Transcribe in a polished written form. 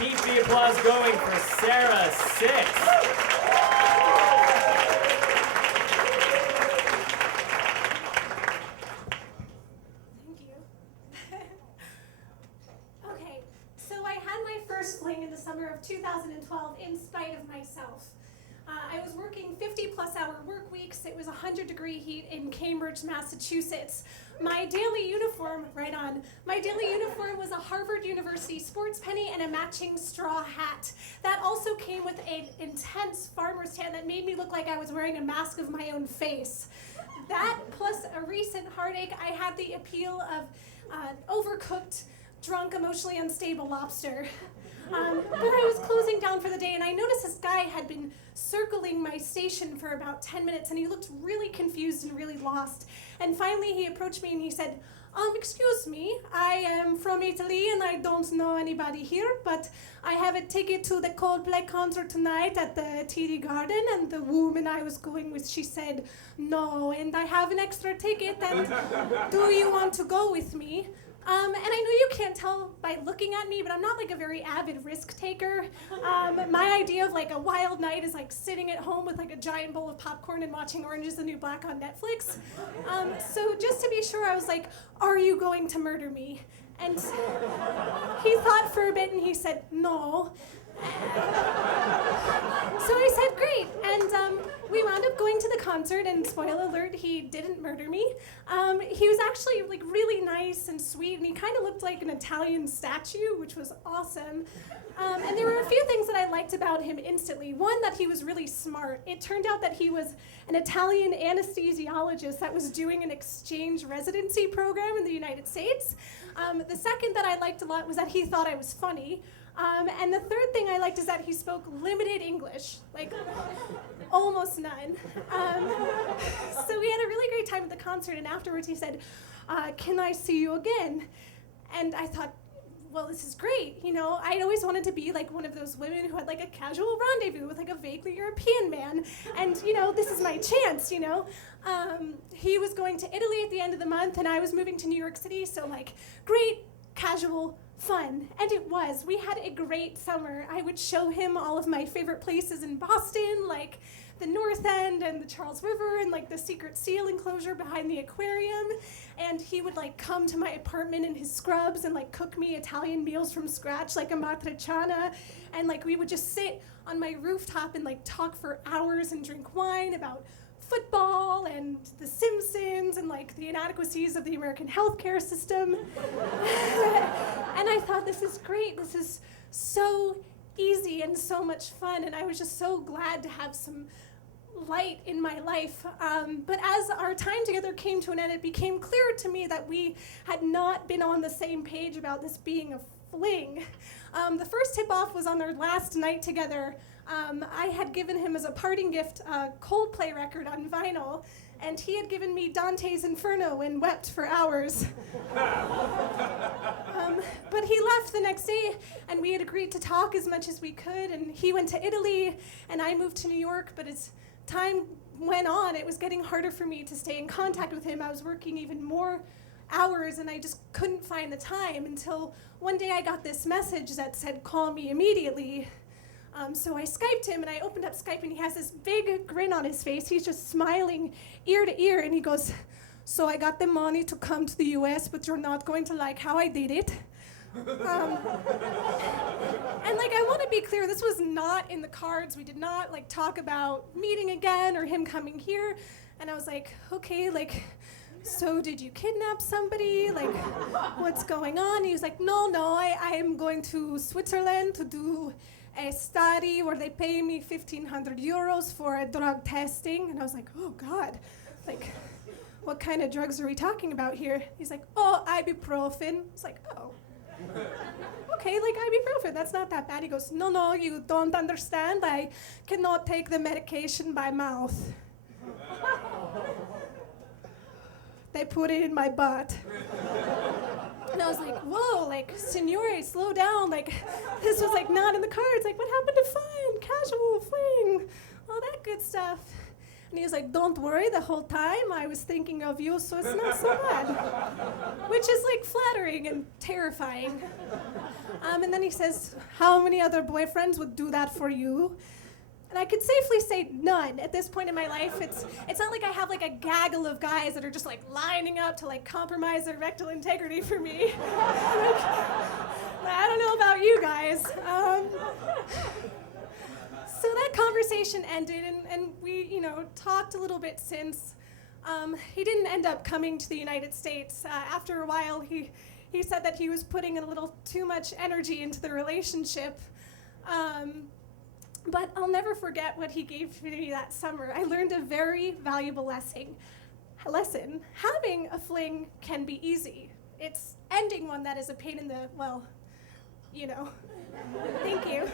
Keep the applause going for Sarah Sixt. Fling in the summer of 2012 in spite of myself. I was working 50-plus-hour work weeks. It was 100-degree heat in Cambridge, Massachusetts. My daily uniform was a Harvard University sports penny and a matching straw hat. That also came with an intense farmer's tan that made me look like I was wearing a mask of my own face. That, plus a recent heartache, I had the appeal of overcooked, drunk, emotionally unstable lobster. But I was closing down for the day, and I noticed this guy had been circling my station for about 10 minutes, and he looked really confused and really lost. And finally, he approached me, and he said, excuse me, I am from Italy, and I don't know anybody here, but I have a ticket to the Coldplay concert tonight at the TD Garden, and the woman I was going with, she said, no, and I have an extra ticket, and do you want to go with me? And I know you can't tell by looking at me, but I'm not like a very avid risk taker. My idea of like a wild night is like sitting at home with like a giant bowl of popcorn and watching Orange is the New Black on Netflix. So just to be sure, I was like, are you going to murder me? And he thought for a bit and he said, no. So I said, great, and we wound up going to the concert, and spoiler alert, he didn't murder me. He was actually like really nice and sweet, and he kind of looked like an Italian statue, which was awesome. And there were a few things that I liked about him instantly. One, that he was really smart. It turned out that he was an Italian anesthesiologist that was doing an exchange residency program in the United States. The second that I liked a lot was that he thought I was funny. And the third thing I liked is that he spoke limited English, like almost none. So we had a really great time at the concert, and afterwards he said, can I see you again? And I thought, well, this is great. You know, I'd always wanted to be like one of those women who had like a casual rendezvous with like a vaguely European man. And, you know, this is my chance, you know. He was going to Italy at the end of the month, and I was moving to New York City, so like great, casual, fun. And it was. We had a great summer. I would show him all of my favorite places in Boston, like the North End and the Charles River and like the secret seal enclosure behind the aquarium. And he would like come to my apartment in his scrubs and like cook me Italian meals from scratch, like a matriciana. And like we would just sit on my rooftop and like talk for hours and drink wine about football and The Simpsons and like the inadequacies of the American healthcare system. And I thought, this is great. This is so easy and so much fun. And I was just so glad to have some light in my life. But as our time together came to an end, it became clear to me that we had not been on the same page about this being a fling. The first tip-off was on our last night together. I had given him as a parting gift a Coldplay record on vinyl, and he had given me Dante's Inferno and wept for hours. But he left the next day, and we had agreed to talk as much as we could, and he went to Italy, and I moved to New York, but as time went on, it was getting harder for me to stay in contact with him. I was working even more hours, and I just couldn't find the time until one day I got this message that said, call me immediately. So I Skyped him, and I opened up Skype, and he has this big grin on his face. He's just smiling ear to ear, and he goes, so I got the money to come to the US, but you're not going to like how I did it. And like, I want to be clear, this was not in the cards. We did not like talk about meeting again or him coming here. And I was like, okay, like, so did you kidnap somebody? Like, what's going on? He was like, no, I am going to Switzerland to do a study where they pay me 1,500 euros for a drug testing. And I was like, oh God, like, what kind of drugs are we talking about here? He's like, oh, ibuprofen. It's like, oh, okay, like ibuprofen, that's not that bad. He goes, no, you don't understand. I cannot take the medication by mouth. They put it in my butt. And I was like, whoa, like, signore, slow down. Like, this was, like, not in the cards. Like, what happened to fun, casual, fling, all that good stuff. And he was like, don't worry, the whole time I was thinking of you, so it's not so bad. Which is like flattering and terrifying. And then he says, how many other boyfriends would do that for you? And I could safely say none at this point in my life. It's not like I have like a gaggle of guys that are just like lining up to like compromise their rectal integrity for me. Like, I don't know about you guys. So that conversation ended, and we, talked a little bit since. He didn't end up coming to the United States. After a while, he said that he was putting a little too much energy into the relationship. But I'll never forget what he gave me that summer. I learned a very valuable lesson. Having a fling can be easy. It's ending one that is a pain in the, Thank you.